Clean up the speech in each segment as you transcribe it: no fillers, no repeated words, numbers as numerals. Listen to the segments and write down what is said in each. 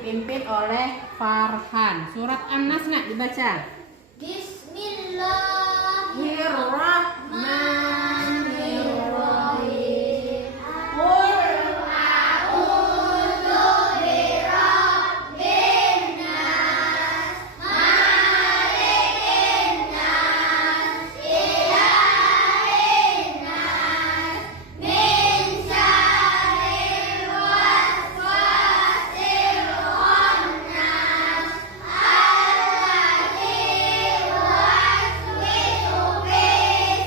dipimpin oleh Farhan. Surat An-Nas nak dibaca. Bismillahirrahmanirrahim. Qul a'udzu birabbin nas, malikin nas, ilahin nas, min syarril waswasil khannas, alladzi yuwaswisu fi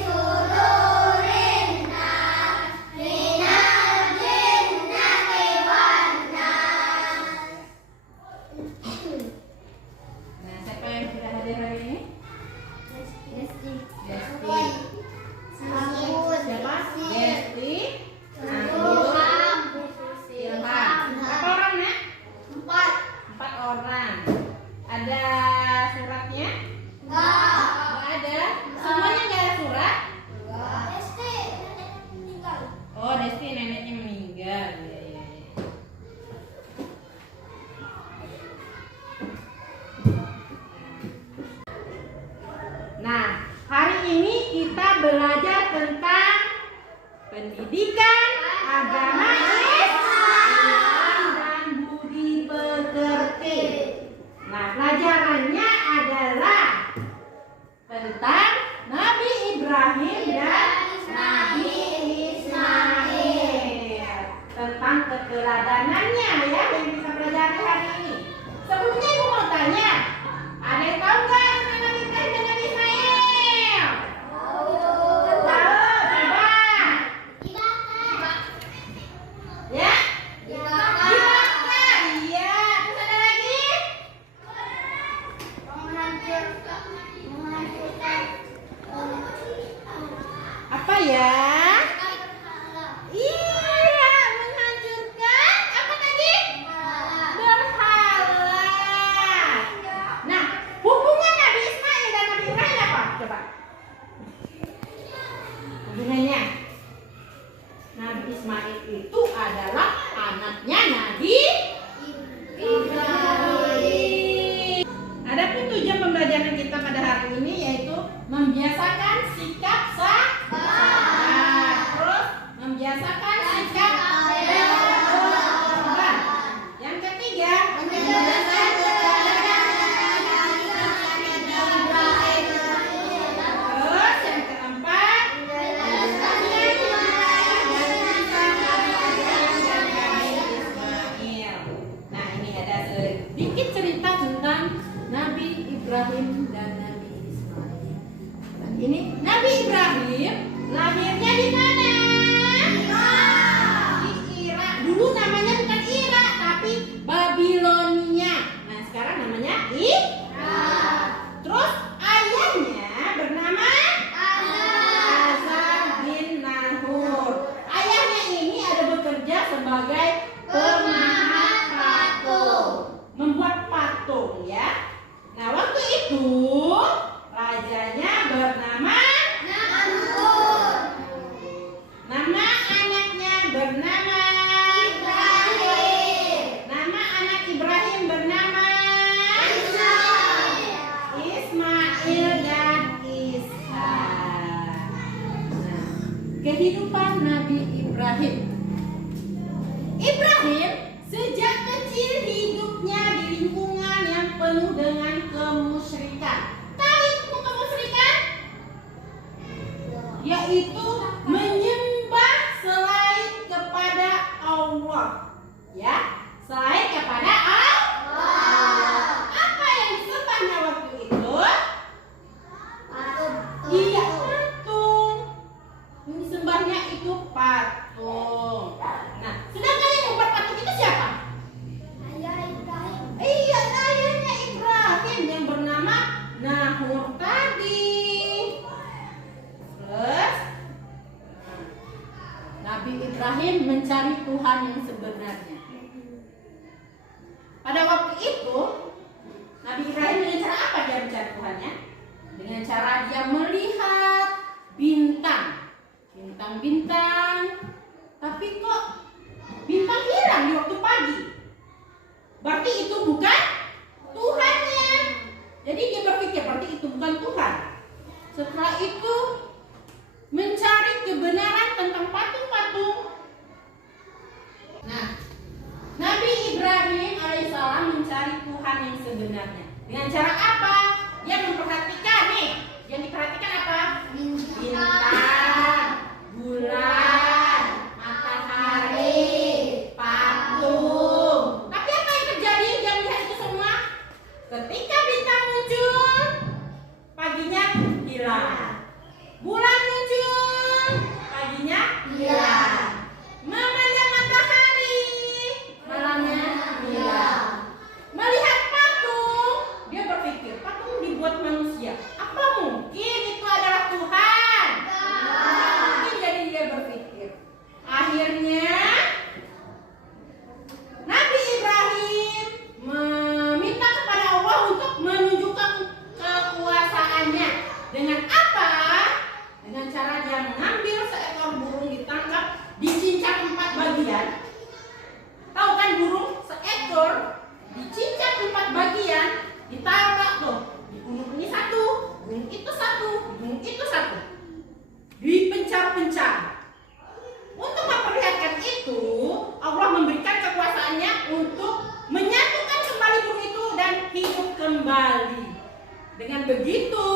sudurin nas, minal jinnati wan nas. Nah, siapa yang sudah hadir hari ini? Desti. Siapa? Desti. Ilham. Berapa orang, Nak? 4 orang. Ada suratnya? Enggak ada. Semuanya enggak ada surat? Oh, Desti neneknya meninggal. Ya, ya, ya. Nah, hari ini kita belajar tentang pendidikan agama Islam dan budi pekerti. Nah, pelajarannya adalah tentang Nabi Ibrahim dan Nabi Ismail, tentang keteladanannya ya yang kita pelajari hari ini. Sebelumnya ibu mau tanya, ada yang tahu nggak tentang Nabi Ibrahim dan Nabi Ismail? Tahu? Coba. Ya? Dibakar. Iya. Terus ada lagi? Apa ya? Iya, menghancurkan apa tadi? Berhala. Nah, hubungan Nabi Ismail dan Nabi Ibrahim apa? Coba. Hubungannya. Nabi Ismail itu adalah anaknya Nabi Ibrahim. Adapun tujuan pembelajaran kita pada hari ini yaitu membiasakan sikap sabar. Terus membiasakan sikap berkorban. Yang ketiga, membiasakan terus yang keempat, Ismail. Nah, ini ada sedikit cerita tentang Nabi Ibrahim dan Nabi Ismail. Ini Nabi Ibrahim lahirnya di mana? Di Irak. Dulu namanya bukan Irak, tapi Babilonia. Nah, sekarang namanya Irak. Terus ayahnya bernama Azar bin Nahur. Ayahnya ini ada bekerja sebagai pemahat patung, membuat patung ya. Nah, waktu itu rajanya bernama Namrud. Nama anaknya bernama Ibrahim. Nama anak Ibrahim bernama Ismail dan Ishak. Nah, kehidupan Nabi Ibrahim. Ibrahim sejak kecil hidupnya di lingkungan yang penuh dengan kemusyrikan. Tahu itu kemusyrikan? Yaitu menyembah selain kepada Allah. Ya, selain kepada Allah. Apa yang disembahnya waktu itu? Iya, patung. Yang disembahnya itu patung. Nah, sedangkan yang membuat patung itu siapa? Iya, ayahnya Ibrahim yang bernama Nahur tadi. Terus Nabi Ibrahim mencari Tuhan yang sebenarnya. Pada waktu itu Nabi Ibrahim dengan cara apa dia mencari Tuhannya? Dengan cara dia melihat bintang. Bintang-bintang. Tapi kok bintang hilang di waktu pagi? Berarti itu bukan Tuhannya. Jadi dia berpikir berarti itu bukan Tuhan. Setelah itu mencari kebenaran tentang patung-patung. Nah, Nabi Ibrahim alaihissalam mencari Tuhan yang sebenarnya. Dengan cara apa? Dia memperhatikan nih. Yang diperhatikan apa? Bintang, bulan, matahari, patung. Tapi apa yang terjadi? Dia melihat itu semua. Ketika bintang muncul, paginya hilang. Bulan muncul, paginya hilang. Memandang matahari, malamnya hilang. Melihat patung, dia berpikir patung dibuat manusia. Apa mungkin itu adalah Tuhan? Mungkin, jadi dia berpikir. Akhirnya Nabi Ibrahim meminta kepada Allah untuk menunjukkan kekuasaannya. Dengan apa? Dengan cara dia mengambil seekor burung ditangkap, dicincang 4 bagian. Tahu kan burung? Seekor dicincang 4 bagian, ditaruh tuh. Di gunung ini satu, gunung itu satu, gunung itu satu. Dipencar-pencar. Untuk memperlihatkan itu, Allah memberikan kekuasaannya untuk menyatukan kembali burung itu dan hidup kembali. Dengan begitu,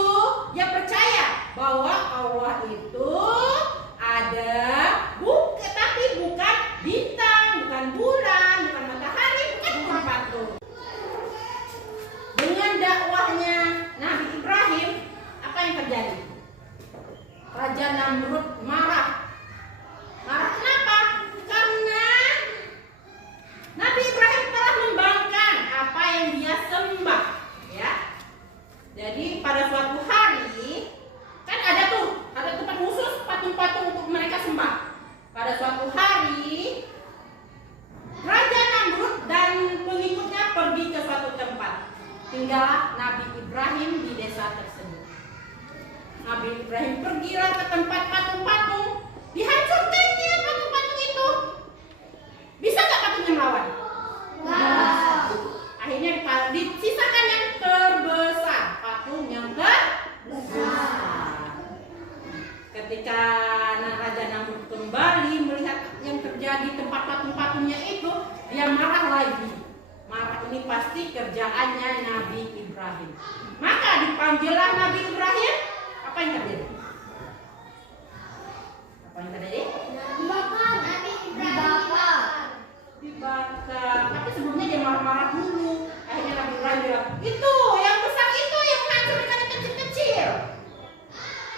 dia percaya bahwa Allah itu ada, tapi bukan bintang, bukan bulan, bukan matahari, bukan patung. Dengan dakwahnya Nabi Ibrahim, apa yang terjadi? Raja Namrud marah. Marah kenapa? Karena Nabi Ibrahim telah membangkang apa yang dia sembah, ya. Jadi pada suatu hari kan ada tempat khusus patung-patung untuk mereka sembah. Pada suatu hari Raja Namrud dan pengikutnya pergi ke suatu tempat. Tinggallah Nabi Ibrahim di desa tersebut. Nabi Ibrahim pergilah ke tempat patung-patung, dihancurkannya patung-patung itu. Bisa nggak patungnya melawan? Akhirnya disisakan yang terbesar, patung yang terbesar. ketika Raja Namrud kembali melihat yang terjadi tempat patung-patungnya itu, dia marah lagi. Marah ini pasti kerjaannya Nabi Ibrahim. Maka dipanggillah Nabi Ibrahim. Apa yang terjadi? Apa yang terjadi? Dibakar. Tapi sebelumnya dia marah-marah dulu. Akhirnya Nabi Ibrahim bilang, itu yang besar itu yang menghancurkan yang kecil-kecil.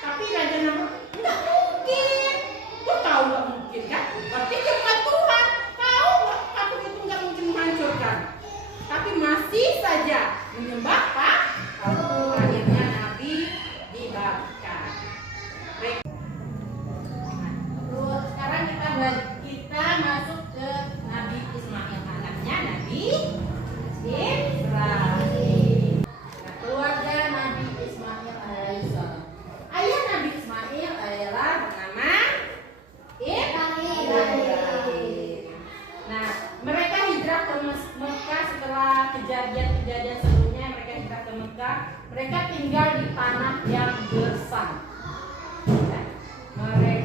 Tapi Raja Namrud, enggak mungkin. Kau tahu enggak mungkin kan? Berarti dia bukan Tuhan. Tahu enggak patung itu enggak mungkin menghancurkan. Tapi masih saja menyembah patung. Akhirnya Nabi dibakar. Baik. Terus sekarang kita masuk ke Nabi Ismail, anaknya Nabi Ibrahim. Nah, keluarga Nabi Ismail alaihissalam. Ayah Nabi Ismail adalah bernama Ibrahim. Nah, mereka hijrah ke Mekah setelah kejadian-kejadian sebelumnya. Mereka hijrah ke Mekah. Mereka tinggal di tanah yang gersang.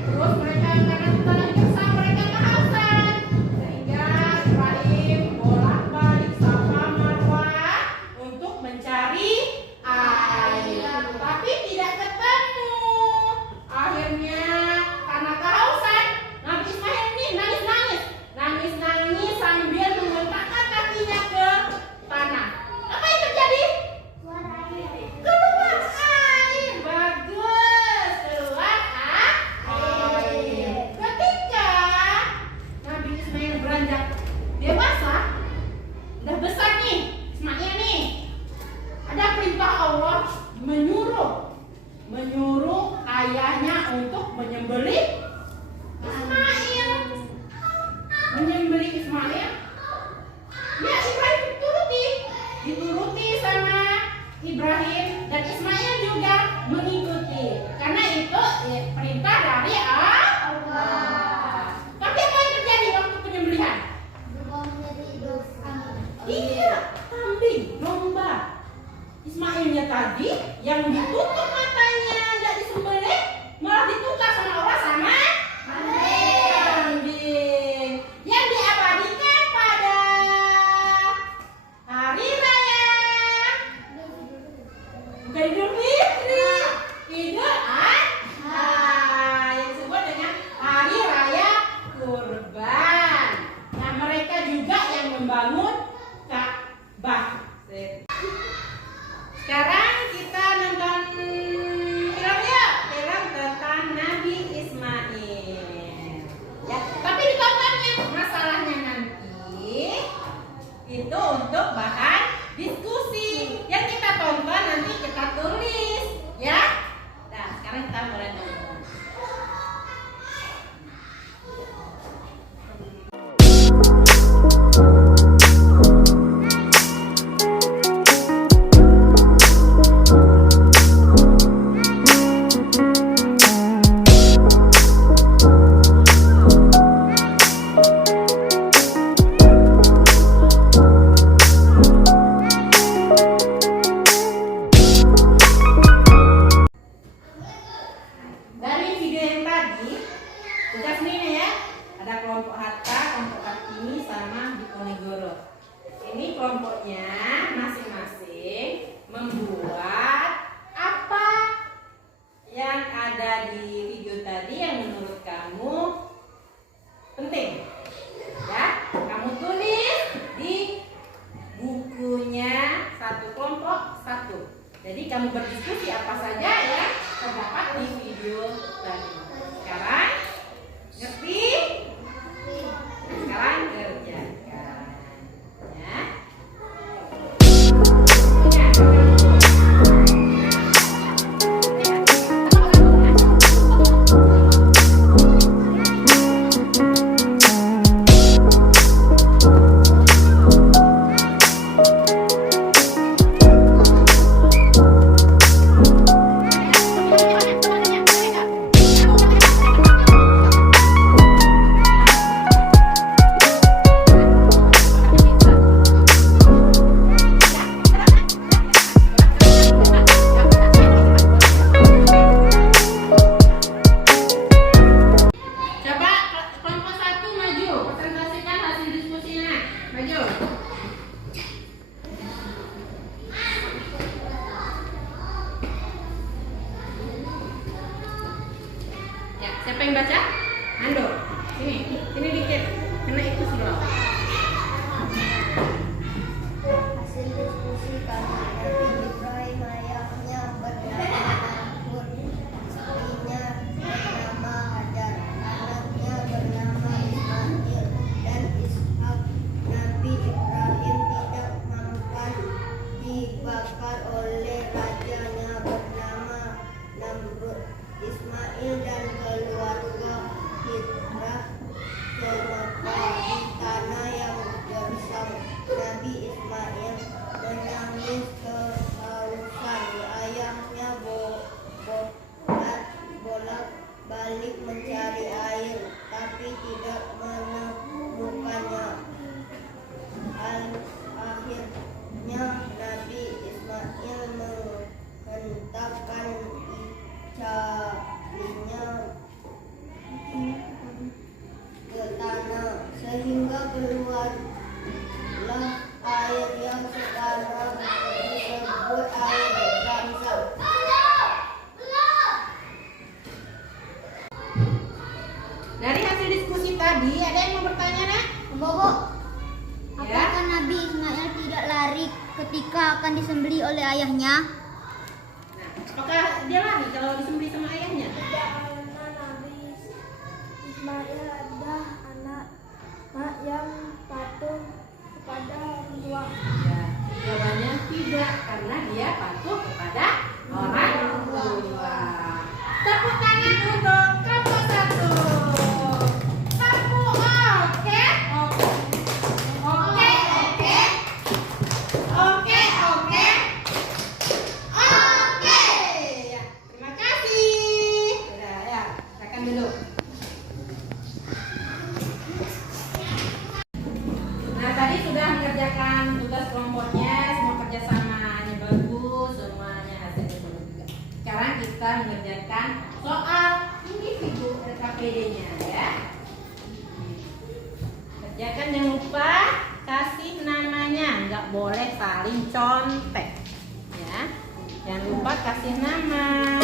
Terus mereka karena di tanah gersang mereka kehausan, sehingga Ibrahim bolak-balik Safa Marwah untuk mencari air, tapi tidak ketemu. Akhirnya karena kehausan, Nabi Ismail ini nangis sambil menghentakkan kakinya ke tanah. Apa yang terjadi? Keluar air. Bagus, keluar air. Ketika Nabi Ismail beranjak dewasa, udah besar nih Ismail nih, ada perintah Allah menyuruh ayahnya untuk menyembelih Ismail. Ya, Ibrahim dituruti sama Ibrahim, dan Ismail juga mengikuti karena itu perintah dari Allah. Tapi apa yang terjadi waktu penyembelihan? Iya, kambing, domba. Ismailnya tadi yang ditutup matanya, tidak disembelih, malah ditukar sama Allah sama kambing yang diabadikan pada hari raya, bukan Idul Fitri, Idul Adha, yang disebut dengan hari raya kurban. Nah, mereka juga yang membangun Ka'bah. Sekarang kita nonton film ya, film tentang Nabi Ismail. Ya, tapi ditontonnya, masalahnya nanti itu untuk bahan diskusi. Yang kita tonton nanti kita tulis, ya. Nah, sekarang kita mulai nonton. Dari video yang tadi, tugas ini ya, ada kelompok Hatta, kelompok Kartini, sama Diponegoro. Ini kelompoknya masing-masing membuat apa yang ada di video tadi yang menurut kamu penting. Ya, kamu tulis di bukunya satu kelompok satu. Jadi kamu berdiskusi apa saja yang terdapat di video tadi. Sekarang ngerti? Sekarang kerjakan. Ya. Ya, siapa yang baca? Ando. Sini dikit. Kena itu silau. Hasil diskusi kami, Nabi Ibrahim ayahnya bernama Namrud, istrinya bernama Hajar, anaknya bernama Ismail dan Ishak. Nabi Ibrahim tidak mempan dibakar oleh rajanya bernama Namrud. Ismail dan keluarga hijrah ke Mekah di tanah yang gersang. Nabi Ismail menangis kehausan. Ayahnya bolak-balik mencari air, tapi tidak menemukannya. Akhirnya Nabi Ismail menghentakkan icalinya ke tanah, sehingga keluarlah air yang sekarang disebut air Zam-Zam. Dari hasil diskusi tadi, ada yang mau bertanya, Nak? Bobo, Ya. apakah Nabi Ismail tidak lari ketika akan disembelih oleh ayahnya? Nah, apakah dia lari kalau disembelih sama ayahnya? Tidak, karena Nabi Ismail adalah anak yang patuh kepada orang tua. Ya, jawabannya tidak, karena dia patuh kepada orang tua. Tepuk tangan untuk kelompok 1. Tepuk oke. Oke. Ya, terima kasih. Udah, ya, silakan dulu. Nah, tadi sudah mengerjakan tugas kelompoknya, semua kerjasamanya bagus, semuanya hasilnya bagus juga. Sekarang kita mengerjakan soal individu RKPD-nya ya. Kerjakan, jangan lupa kasih namanya, nggak boleh saling contek ya. Jangan lupa kasih nama.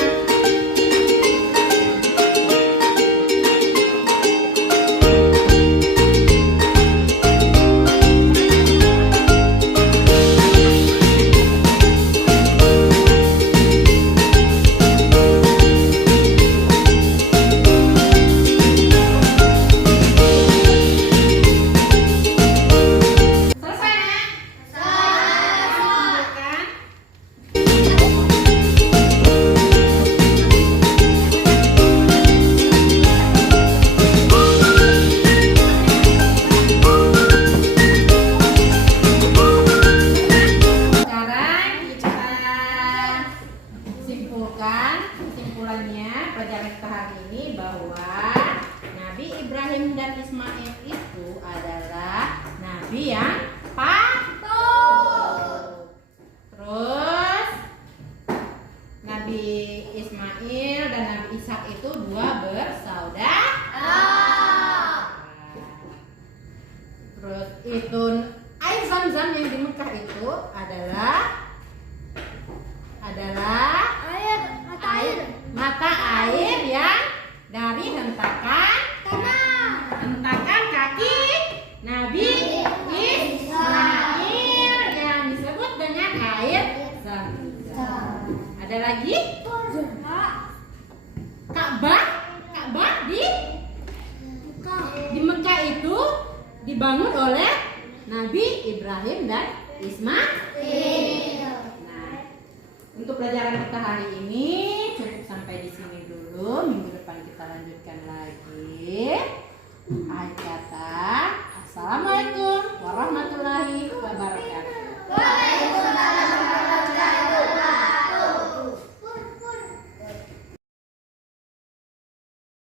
Selesai, Nak? Tunjukkan. Sekarang kita simpulkan kesimpulannya pelajaran kita hari ini bahwa Nabi Ibrahim dan Ismail itu adalah nabi yang patuh. Terus Nabi Ismail dan Nabi Ishak itu dua bersaudara. Terus itu air Zam-Zam yang di Mekah itu adalah mata air yang dari hentakan kaki Nabi Ismail yang disebut dengan air Zam-Zam. Ada lagi? Ka'bah di Mekah itu dibangun oleh Nabi Ibrahim dan Ismail. Nah, untuk pelajaran kita hari ini cukup sampai di sini dulu. Minggu depan kita lanjutkan lagi. Akhir kata,